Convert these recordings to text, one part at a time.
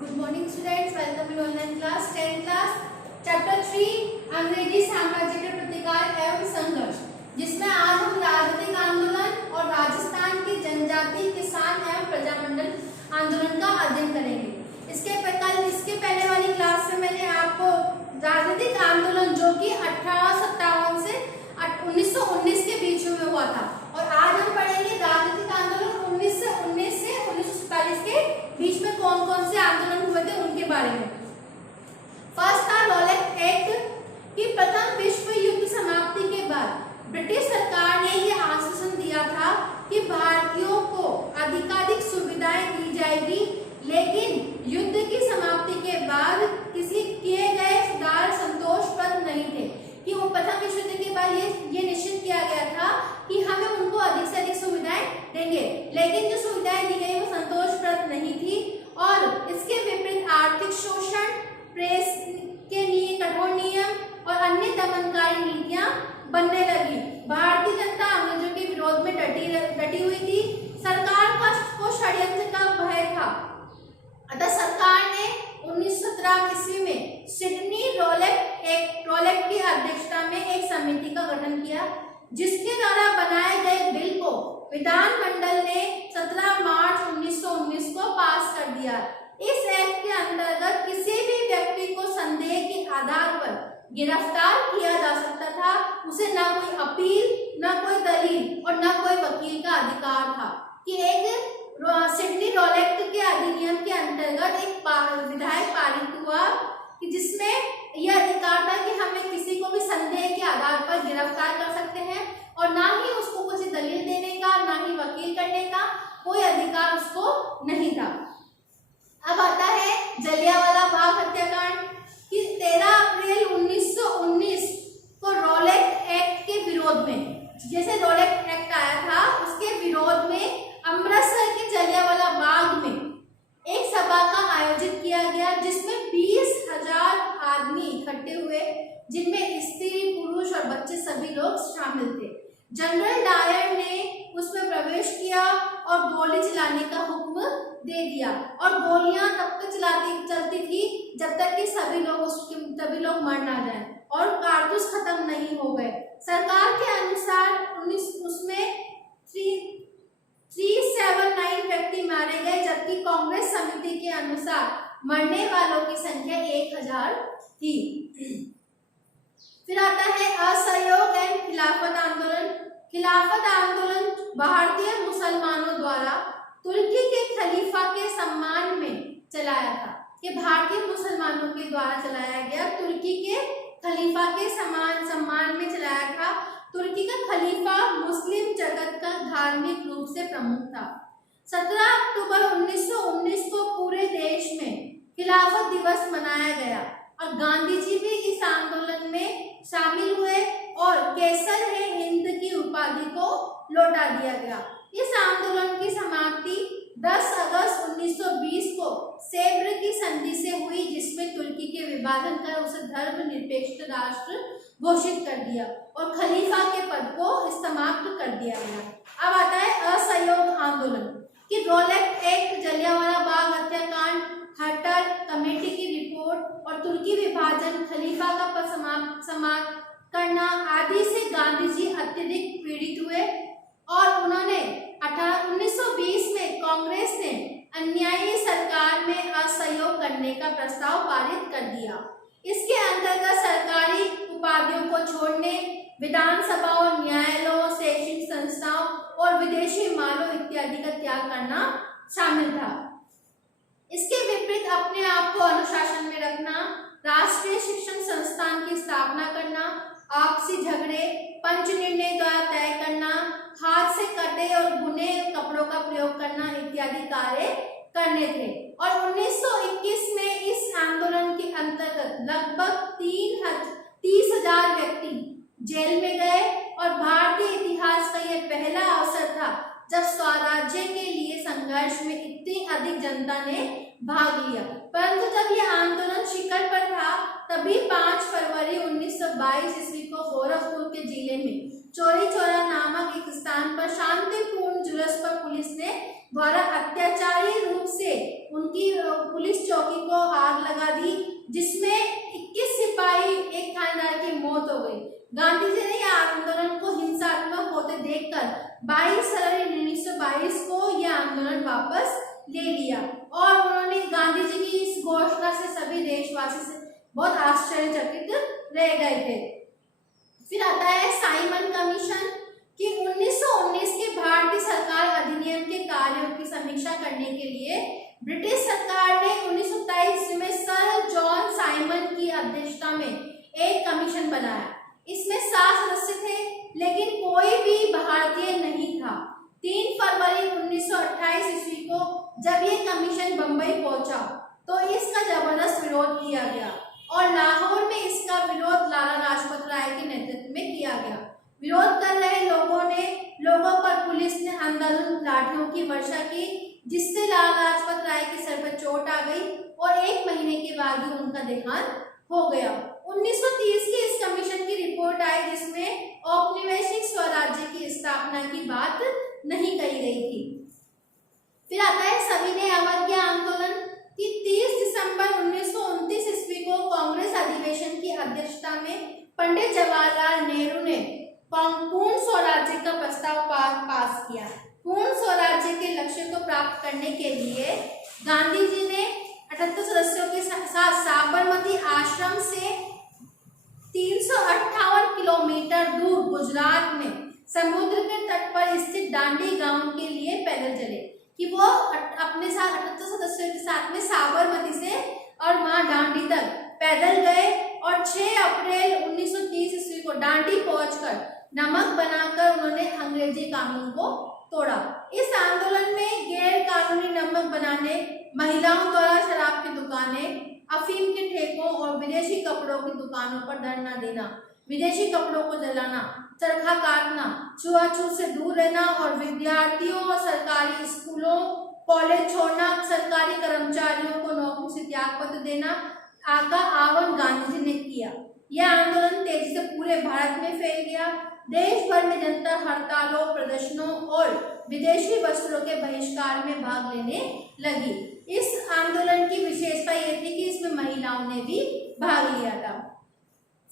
Good morning students, welcome in online class 10th class chapter 3 अंग्रेजी साम्राज्य के प्रतिकार एवं संघर्ष, जिसमें आज हम राजनीतिक आंदोलन और राजस्थान की जनजाति किसान एवं प्रजामंडल आंदोलन का अध्ययन करेंगे। इसके पहले वाली क्लास में मैंने आपको राजनीतिक आंदोलन जो कि 1857 से 1919 के बीच में हुआ था, और आज हम पढ़ेंगे राजनीतिक आंदोलन 1919 से 1947 के बीच में कौन कौन से आंदोलन हुए थे उनके बारे में। फर्स्ट था रॉलेट एक्ट की प्रथम विश्व युद्ध समाप्ति के बाद ब्रिटिश सरकार ने यह आश्वासन दिया था कि भारतीयों को अधिकाधिक सुविधाएं दी जाएगी, लेकिन युद्ध की समाप्ति के बाद किसी किए गए सुधार संतोषप्रद नहीं थे। कि वो प्रथम विश्व युद्ध के बाद ये निश्चित किया गया था कि हमें उनको अधिक से अधिक सुविधाएं देंगे, लेकिन जो सुविधाएं दी गई वो संतोषप्रद नहीं थी। और इसके विपरीत आर्थिक शोषण, प्रेस के लिए कठोर नियम और अन्य दमनकारी नीतियां बनने लगी। भारतीय जनता अंग्रेजों के विरोध में डटी हुई थी। सरकार को षड्यंत्र का भय था, अतः सरकार ने 1917 ईस्वी में सिडनी रॉलेट की अध्यक्षता में एक समिति का गठन किया, जिसके द्वारा बनाए गए बिल को विधानमंडल ने 17 मार्च 1919 को पास कर दिया। इस एक्ट के अंतर्गत किसी भी व्यक्ति को संदेह के आधार पर गिरफ्तार किया जा सकता था। उसे न कोई अपील, न कोई दलील और न कोई वकील का अधिकार था। कि एक सिडनी रॉलेट के अधिनियम के अंतर्गत एक विधेयक पारित हुआ कि जिसमें यह अधिकार था कि हमें किसी को भी संदेह के आधार पर गिरफ्तार कर सकते हैं, और ना ही उसको किसी दलील देने का, ना ही वकील करने का कोई अधिकार उसको नहीं था। अब आता है जलियांवाला बाग हत्याकांड। कि 13 अप्रैल 1919 को रॉलेट एक्ट के विरोध में, जैसे रॉलेट एक्ट आया था उसके विरोध में अमृतसर के जलियांवाला बाग में एक सभा का आयोजित किया गया, जिसमें 20,000 आदमी इकट्ठे हुए, जिनमें स्त्री, पुरुष और बच्चे सभी लोग शामिल थे। जनरल डायर ने उसमें प्रवेश किया और गोली चलाने का हुक्म दे दिया, और गोलियां तब तक चलती थी जब तक कि सभी लोग मर ना जाएं और कारतूस खत्म नहीं हो गए। सरकार के अनुसार उसमें 379 व्यक्ति मारे गए, जबकि कांग्रेस समिति के अनुसार मरने वालों की संख्या 1000 थी। फिर आता है असहयोग एवं खिलाफत आंदोलन। खिलाफत आंदोलन भारतीय मुसलमानों द्वारा तुर्की के खलीफा के सम्मान में चलाया था। कि भारतीय मुसलमानों के द्वारा चलाया गया, तुर्की के खलीफा के सम्मान में चलाया था। तुर्की का खलीफा मुस्लिम जगत का धार्मिक रूप से प्रमुख था। 17 अक्टूबर 1919 को पूरे देश में खिलाफत दिवस मनाया गया, और गांधी जी भी इस आंदोलन में शामिल हुए और केसर-ए-हिंद की उपाधि को लौटा दिया गया। इस आंदोलन की समाप्ति 10 अगस्त 1920 को सेव्र की संधि से हुई, जिसमें तुर्की के विभाजन कर उसे धर्मनिरपेक्ष राष्ट्र घोषित कर दिया और खलीफा के पद को समाप्त कर दिया गया। अब आता है असहयोग आंदोलन। कि रॉलेट एक्ट, जलियांवाला बाग हत्याकांड, हर्टर कमेटी की रिपोर्ट और तुर्की विभाजन, खलीफा का पद समाप्त करना आदि से गांधी जी अत्यधिक पीड़ित हुए, और उन्होंने 1920 में कांग्रेस ने अन्यायी सरकार में असहयोग करने का प्रस्ताव पारित कर दिया। इसके अंतर्गत सरकारी उपाधियों को छोड़ने, विधानसभा और न्यायालयों, शैक्षणिक संस्थाओं और विदेशी मालों इत्यादि का त्याग करना शामिल था। इसके विपरीत अपने आप को अनुशासन में रखना, राष्ट्रीय शिक्षण संस्थान की स्थापना करना, आपसी झगड़े पंच निर्णय द्वारा तय करना, हाथ से कटे और बुने कपड़ों का प्रयोग करना इत्यादि कार्य करने थे। और 1921 में इस आंदोलन के अंतर्गत लगभग 30,000 व्यक्ति जेल में गए, और भारतीय इतिहास का यह पहला अवसर था जब स्वराज्य के लिए संघर्ष में इतनी अधिक जनता ने भाग लिया। परंतु जब यह आंदोलन शिखर पर था, तभी 5 फरवरी 1922 ईस्वी को गोरखपुर के जिले में चौरी चौरा नामक एक स्थान पर शांतिपूर्ण जुलूस पर पुलिस ने द्वारा अत्याचारी रूप से उनकी पुलिस चौकी जिसमें 21 सिपाही एक थानेदार की मौत हो गई। गांधी जी ने यह आंदोलन को हिंसात्मक होते देखकर 22 फरवरी 1922 को यह आंदोलन वापस ले लिया और उन्होंने गांधी जी की इस घोषणा से सभी देशवासी से बहुत आश्चर्यचकित रह गए थे। फिर आता है साइमन कमीशन कि 1919 के भारतीय सरकार अधिनियम के कार्यों की समीक्षा करने के लिए ब्रिटिश सरकार ने 1927 में सर जॉन साइमन की अध्यक्षता में एक कमीशन बनाया। इसमें 7 सदस्य थे, लेकिन कोई भी भारतीय नहीं था। 3 फरवरी 1928 ईस्वी को जब ये कमीशन बंबई पहुंचा तो इसका जबरदस्त विरोध किया गया और लाहौर में इसका विरोध लाला लाजपत राय के नेतृत्व में किया गया। विरोध कर रहे लोगों पर पुलिस ने अंधाधुंध लाठियों की वर्षा की, जिससे लाला लाजपत राय के सर पर चोट आ गई और 1 महीने के बाद ही उनका देहांत हो गया। 1930 की इस कमीशन की रिपोर्ट आई, जिसमें औपनिवेशिक स्वराज्य की स्थापना की बात नहीं कही गई थी। फिर आता है सविनय अवज्ञा आंदोलन कि 30 दिसंबर 1929 ईस्वी को कांग्रेस अधिवेशन की अध्यक्षता में पंडित जवाहरलाल नेहरू ने पूर्ण स्वराज्य का प्रस्ताव पास किया। पूर्ण स्वराज्य के लक्ष्य को प्राप्त करने के लिए गांधी जी ने 78 सदस्यों के साथ साबरमती आश्रम से 358 किलोमीटर दूर गुजरात में समुद्र के तट पर स्थित डांडी गांव के लिए पैदल चले कि वो अपने साथ 78 सदस्यों के साथ में साबरमती से और वहां डांडी तक पैदल गए और 6 अप्रैल 1930 ईस्वी को डांडी पहुंचकर नमक बनाकर उन्होंने अंग्रेजी कानून को तोड़ा। इस आंदोलन में गैर कानूनी नमक बनाने, महिलाओं द्वारा शराब की दुकानें, अफीम के ठेकों और विदेशी कपड़ों की दुकानों पर धरना देना, विदेशी कपड़ों को जलाना, चरखा काटना, छुआछूत से दूर रहना और विद्यार्थियों और सरकारी स्कूलों कॉलेज छोड़ना, सरकारी कर्मचारियों को नौकरी से त्याग पत्र देना का आह्वान गांधी जी ने किया। यह आंदोलन तेजी से पूरे भारत में फैल गया। देश भर में जनता हड़तालों, प्रदर्शनों और विदेशी वस्त्रों के बहिष्कार में भाग लेने लगी। इस आंदोलन की विशेषता यह थी कि इसमें महिलाओं ने भी भाग लिया था।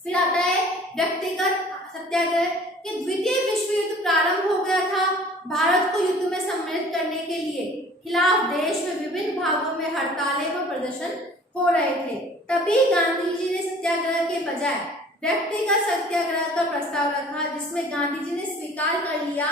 फिर आता है व्यक्तिगत सत्याग्रह कि द्वितीय विश्व युद्ध प्रारंभ हो गया था। भारत को युद्ध में सम्मिलित करने के लिए खिलाफ देश में विभिन्न भागों में हड़तालें व प्रदर्शन हो रहे थे। तभी गांधी जी ने सत्याग्रह के बजाय व्यक्तिगत सत्याग्रह का प्रस्ताव रखा, जिसमें गांधी जी ने स्वीकार कर लिया।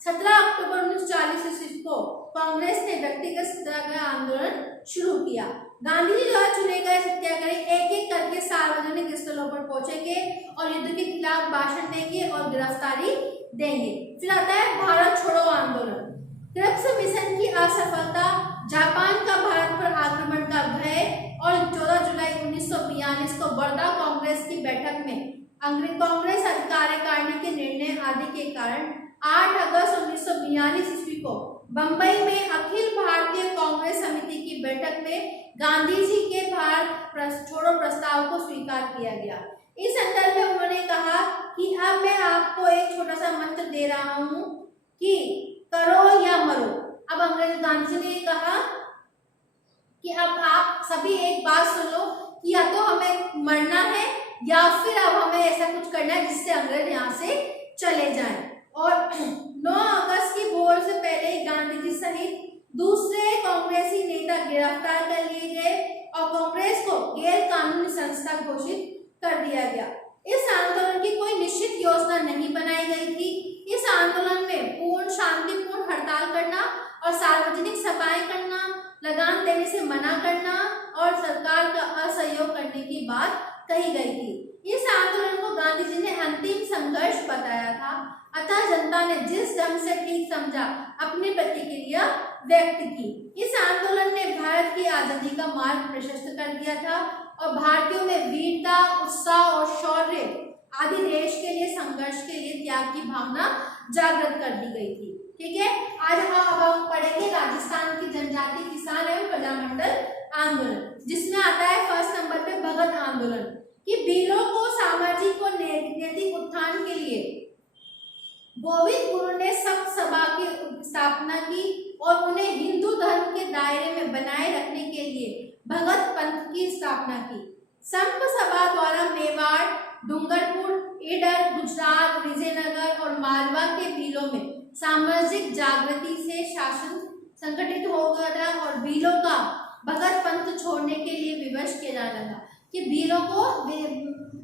17 अक्टूबर 1940 ईस्वी को कांग्रेस ने व्यक्तिगत सत्याग्रह आंदोलन शुरू किया। गांधी जी द्वारा चुने गए सत्याग्रही एक एक करके सार्वजनिक स्थलों पर पहुंचेंगे और युद्ध के खिलाफ भाषण देंगे और गिरफ्तारी देंगे। फिर आता है भारत छोड़ो आंदोलन। क्रिप्स मिशन की असफलता, जापान का भारत पर आक्रमण का भय और 14 जुलाई 1942 को वर्धा कांग्रेस की बैठक में कांग्रेस कार्यकारिणी के निर्णय आदि के कारण 8 अगस्त 1942 ईस्वी को बंबई में अखिल भारतीय कांग्रेस समिति की बैठक में गांधी जी के भारत छोड़ो प्रस्ताव को स्वीकार किया गया। इस संदर्भ में उन्होंने कहा कि अब मैं आपको एक छोटा सा मंत्र दे रहा हूं कि करो या मरो। अब अंग्रेज गांधी जी ने कहा कि अब आप सभी एक बात सुन लो कि या तो हमें मरना है या फिर अब हमें ऐसा कुछ करना है जिससे अंग्रेज यहाँ से चले जाएं। और 9 अगस्त की भोर से पहले ही गांधी जी सहित दूसरे कांग्रेसी नेता गिरफ्तार कर लिए गए और कांग्रेस को गैर कानूनी संस्था घोषित कर दिया गया। इस आंदोलन की कोई निश्चित योजना नहीं बनाई गई थी। इस आंदोलन में पूर्ण शांतिपूर्ण हड़ताल करना और सार्वजनिक सभाएं करना, लगान देने से मना करना और सरकार का असहयोग करने की बात कही गई थी। इस आंदोलन को गांधी जी ने अंतिम संघर्ष बताया था, अतः जनता ने जिस ढंग से ठीक समझा अपनी प्रतिक्रिया व्यक्त की। इस आंदोलन ने भारत की आजादी का मार्ग प्रशस्त कर दिया था और भारतीयों में वीरता, उत्साह और शौर्य आदि देश के लिए संघर्ष के लिए त्याग की भावना जागृत कर दी गई थी। ठीक है, आज हम पढ़ेंगे राजस्थान की जनजाति किसान एवं प्रजामंडल आंदोलन, जिसमें आता है फर्स्ट नंबर पे भगत आंदोलन कि भीलों को सामाजिक और नैतिक उत्थान के लिए गोविंद गुरु ने सप्त सभा की स्थापना की और उन्हें हिंदू धर्म के दायरे में बनाए रखने के लिए भगत पंथ की स्थापना की। संप सभा द्वारा मेवाड़, डूंगरपुर, ईडर, गुजरात, विजयनगर और मालवा के भीलों में सामाजिक जागृति से शासन संगठित हो गया और भीलों का भगत पंथ छोड़ने के लिए विवश किया जाने लगा, कि भीलों को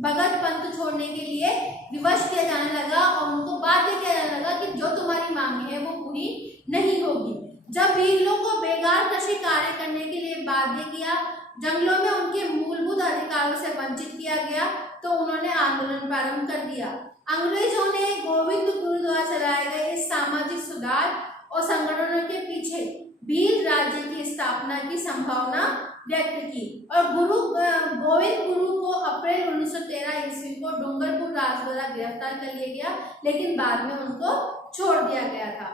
भगत पंथ छोड़ने के लिए विवश किया जाने लगा और उनको बाध्य किया जाने लगा कि जो तुम्हारी मांगे है वो पूरी नहीं होगी। जब भीलों को बेगार कृषि कार्य करने के लिए बाध्य किया, जंगलों में उनके मूलभूत अधिकारों से वंचित किया गया, तो उन्होंने आंदोलन प्रारंभ कर दिया। अंग्रेजों ने गोविंद गुरु द्वारा चलाए गए इस सामाजिक सुधार और संगठनों के पीछे भील राज्य की स्थापना की संभावना व्यक्त की और गोविंद गुरु को अप्रैल 1913 ईस्वी को डूंगरपुर राज द्वारा गिरफ्तार कर लिया गया, लेकिन बाद में उनको छोड़ दिया गया था।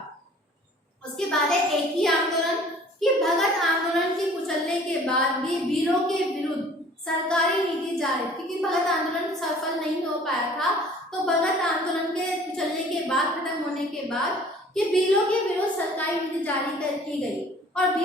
उसके बाद है एक ही आंदोलन, कि भगत आंदोलन के कुचलने के बाद भी भीलों के विरुद्ध सरकारी नीति जारी, क्योंकि भगत आंदोलन सफल नहीं हो पाया था, तो भगत आंदोलन के कुचलने के बाद, खत्म होने के बाद, कि भीलों के विरुद्ध सरकारी नीति जारी की गई और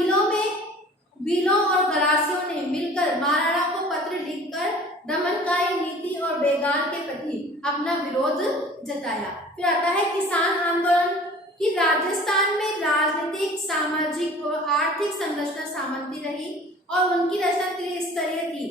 भीलों और गरासियों ने मिलकर महाराणा को पत्र लिखकर दमनकारी नीति और बेगार के प्रति अपना विरोध जताया। फिर आता है किसान आंदोलन, कि राजस्थान में राजनीतिक, सामाजिक और आर्थिक संरचना सामंती रही और उनकी रचना त्रिस्तरीय थी,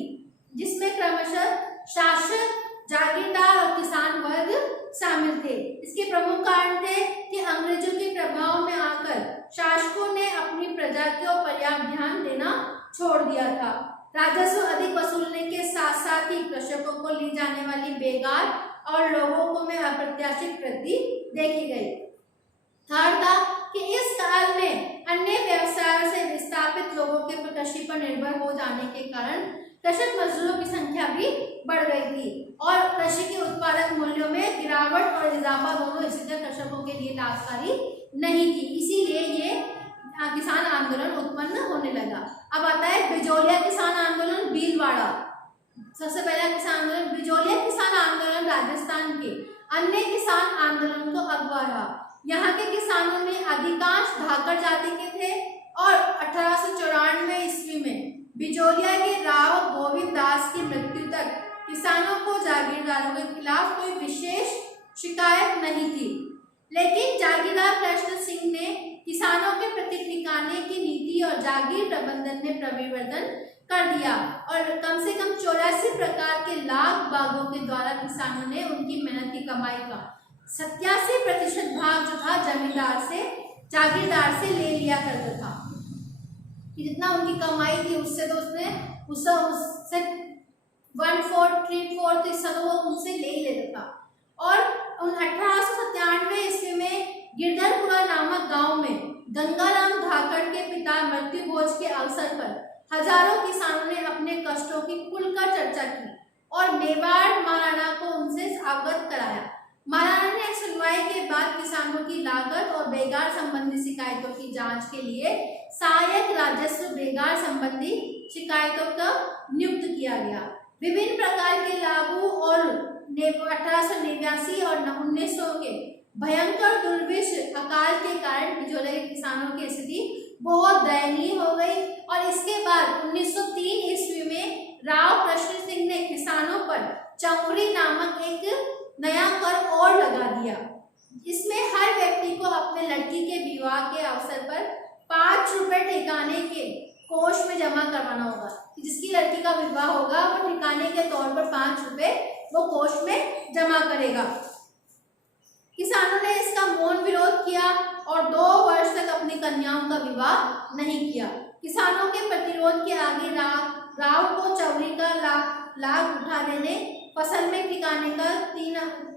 जिसमें क्रमशः शासक, जागीरदार और किसान वर्ग शामिल थे। इसके प्रमुख कारण थे कि अंग्रेजों के प्रभाव में आकर शासकों ने अपनी प्रजा को पर्याप्त ध्यान देना छोड़ दिया था। राजस्व अधिक वसूलने के साथ साथ ही कृषकों को ली जाने वाली बेगार और लोगों को में अप्रत्याशित वृद्धि देखी गई। थर्ड था कि इस काल में अन्य व्यवसायों से विस्थापित लोगों के कृषि पर निर्भर हो जाने के कारण कृषक मजदूरों की संख्या भी बढ़ गई थी और कृषि के उत्पादक मूल्यों में गिरावट और इजाफा दोनों स्थितियां कृषकों के लिए लाभकारी नहीं थी, इसीलिए ये किसान आंदोलन उत्पन्न होने लगा। अब आता है बिजोलिया किसान आंदोलन, भीलवाड़ा। सबसे पहला किसान आंदोलन बिजोलिया किसान आंदोलन राजस्थान के अन्य किसान आंदोलन को अगवा रहा। यहाँ के किसानों में अधिकांश धाकड़ जाति के थे और 1894 ईस्वी में बिजोलिया के राव गोविंद दास की मृत्यु तक किसानों को जागीरदारों के खिलाफ कोई विशेष शिकायत नहीं थी, लेकिन जागीरदार कृष्ण सिंह ने किसानों के प्रति ठिकाने की नीति और जागीर प्रबंधन में परिवर्तन कर दिया और कम से कम 84 प्रकार के लाख बागों के द्वारा किसानों ने उनकी मेहनत की कमाई का 87% भाग जो था जमींदार से, जागीरदार से ले लिया करता था। जितना उनकी कमाई थी उससे तो उससे 1/4 3/4 हिस्सा तो वो उनसे ले ही लेता था। और 1897 ईस्वी में गिरधरपुरा नामक गांव में गंगाराम धाकड़ के पिता मृत्यु भोज के अवसर पर हजारों किसानों ने अपने कष्टों की खुलकर चर्चा की और मेवाड़ महाराणा को उनसे अवगत कराया। महाराणा ने सुनवाई के बाद किसानों की लागत और बेगार संबंधी शिकायतों की जांच के लिए सहायक राजस्व बेगार संबंधी शिकायतों का नियुक्त किया गया। विभिन्न प्रकार के लागू और 1889 और 1900 के भयंकर दुर्भिक्ष अकाल के कारण बिजोलिया के किसानों की स्थिति बहुत दयनीय हो गई और इसके बाद 1903 ईस्वी में राव कृष्ण सिंह ने किसानों पर चौकड़ी नामक एक नया कर और लगा दिया। इसमें हर व्यक्ति को अपने लड़की के विवाह के अवसर पर 5 रुपए ठिकाने के कोष में जमा करवाना होगा। जिसकी लड़की का विवाह होगा वो ठिकाने के तौर पर 5 रुपए वो कोष में जमा करेगा। किसानों ने इसका मौन विरोध किया और 2 वर्ष तक अपनी कन्याओं का विवाह नहीं किया। किसानों के प्रतिरोध के आगे राव को चौरी का लाभ उठा लेने, फसल में ठिकाने का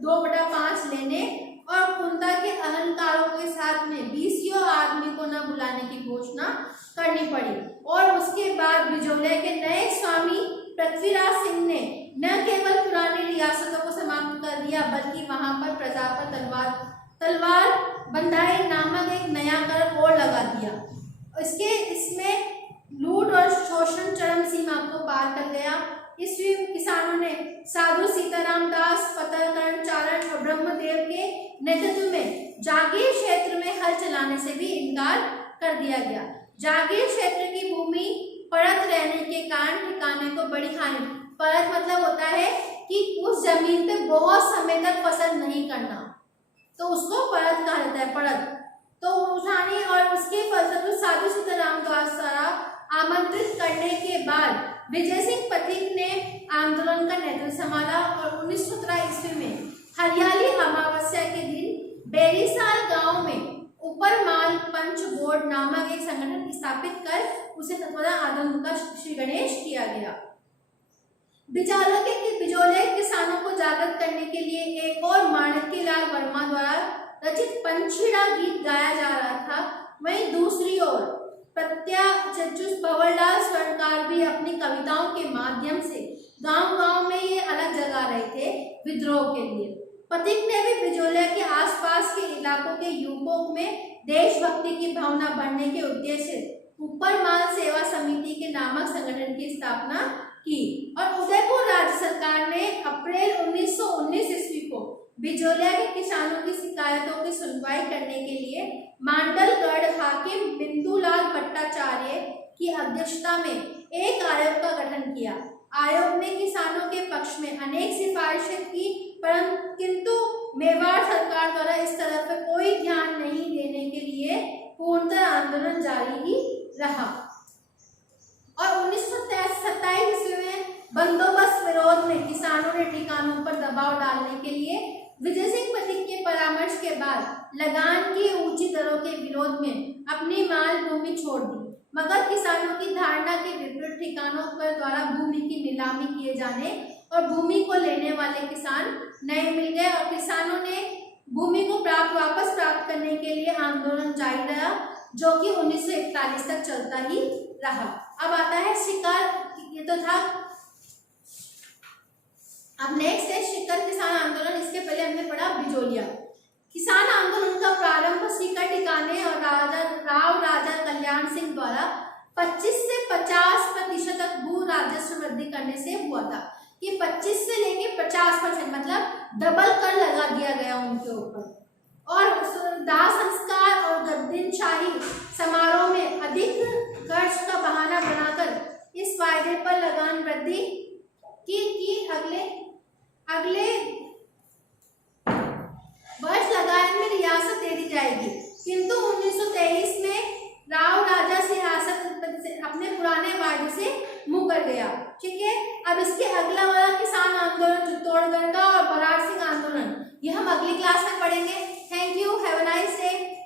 2/5 लेने और कुंता के अहंकारों के साथ में 20 आदमी को न बुलाने की घोषणा करनी पड़ी। और उसके बाद बिजोलिया के नए स्वामी पृथ्वीराज सिंह ने न केवल पुरानी रियासतों को समाप्त कर दिया बल्कि वहां पर प्रजा पर तलवार बंधाई नामक एक नया कर और लगा दिया। इसमें लूट और शोषण चरम सीमा को पार कर गया। इसमें किसानों ने साधु सीताराम दास, पतरकरण चारण और ब्रह्मदेव के नेतृत्व में जागीर क्षेत्र में हल चलाने से भी इनकार कर दिया गया। जागीर क्षेत्र की भूमि पड़त रहने के कारण ठिकाने को बड़ी हानि परत मतलब होता है कि उस जमीन पे बहुत समय तक फसल नहीं करना, तो उसको परत कहा जाता है, परत। तो उठानी और उसके फलस्वरूप साधु सीताराम द्वारा आमंत्रित करने के बाद विजय सिंह पथिक ने आंदोलन का नेतृत्व संभाला और 1917 ईस्वी में हरियाली अमावस्या के दिन बेरीसाल गांव में उपरमाल पंच बोर्ड नामक एक संगठन स्थापित कर उसे तत्कालीन आंदोलन का श्री गणेश किया गया। बिजौलिया किसानों को जागृत करने के लिए एक और माणिक्यलाल वर्मा द्वारा रचित पंछीड़ा गीत गाया जा रहा था। वहीं दूसरी ओर प्रत्याचर्युस भंवरलाल स्वर्णकार भी अपनी कविताओं के माध्यम से गांव-गांव में ये अलग जगा रहे थे विद्रोह के लिए। पथिक ने भी बिजौलिया के आसपास के इलाकों के युवकों में देशभक्ति की भावना बढ़ने के उद्देश्य से उपरमाल सेवा समिति के नामक संगठन की स्थापना की और उदयपुर राज्य सरकार ने अप्रैल 1919 ईस्वी को बिजौलिया के किसानों की शिकायतों की सुनवाई करने के लिए मांडलगढ़ हाकिम बिंदुलाल भट्टाचार्य की अध्यक्षता में एक आयोग का गठन किया। आयोग ने किसानों के पक्ष में अनेक सिफारिशें की, किंतु मेवाड़ सरकार द्वारा इस तरफ पर कोई ध्यान नहीं देने के लिए पूर्णतः आंदोलन जारी ही रहा। और 1927 ईस्वी में बंदोबस्त विरोध में किसानों ने ठिकानों पर दबाव डालने के लिए विजय सिंह पथिक के परामर्श के बाद लगान की ऊंची दरों के विरोध में अपनी माल भूमि छोड़ दी, मगर किसानों की धारणा के विपरीत ठिकानों पर द्वारा भूमि की नीलामी किए जाने और भूमि को लेने वाले किसान नए मिल गए और किसानों ने भूमि को वापस प्राप्त करने के लिए आंदोलन जारी रहा, जो कि 1941 तक चलता ही रहा। अब आता है शिकार, ये तो था। अब नेक्स्ट है शिकर किसान आंदोलन। इसके पहले हमने पढ़ा बिजौलिया। किसान आंदोलन का प्रारंभ शिकर ठिकाने और राजा कल्याण सिंह द्वारा 25 से 50% तक भू राजस्व वृद्धि करने से हुआ था। कि 25 से लेके 50% मतलब डबल कर लगा दिया गया उनके ऊपर। और दाह संस्कार और गद्दीनशाही समारोह में अधिक खर्च का बहाना बनाकर इस वायदे पर लगान वृद्धि की अगले वर्ष लगान में रियासत दे दी जाएगी, किंतु 1923 में राव राजा सियासत अपने पुराने वायदे से मुंह कर गया। ठीक है, अब इसके अगला वाला किसान आंदोलन चित्तौड़गढ़ का और बराड़ सिंह आंदोलन, ये हम अगली क्लास में पढ़ेंगे। Thank you, have a nice day.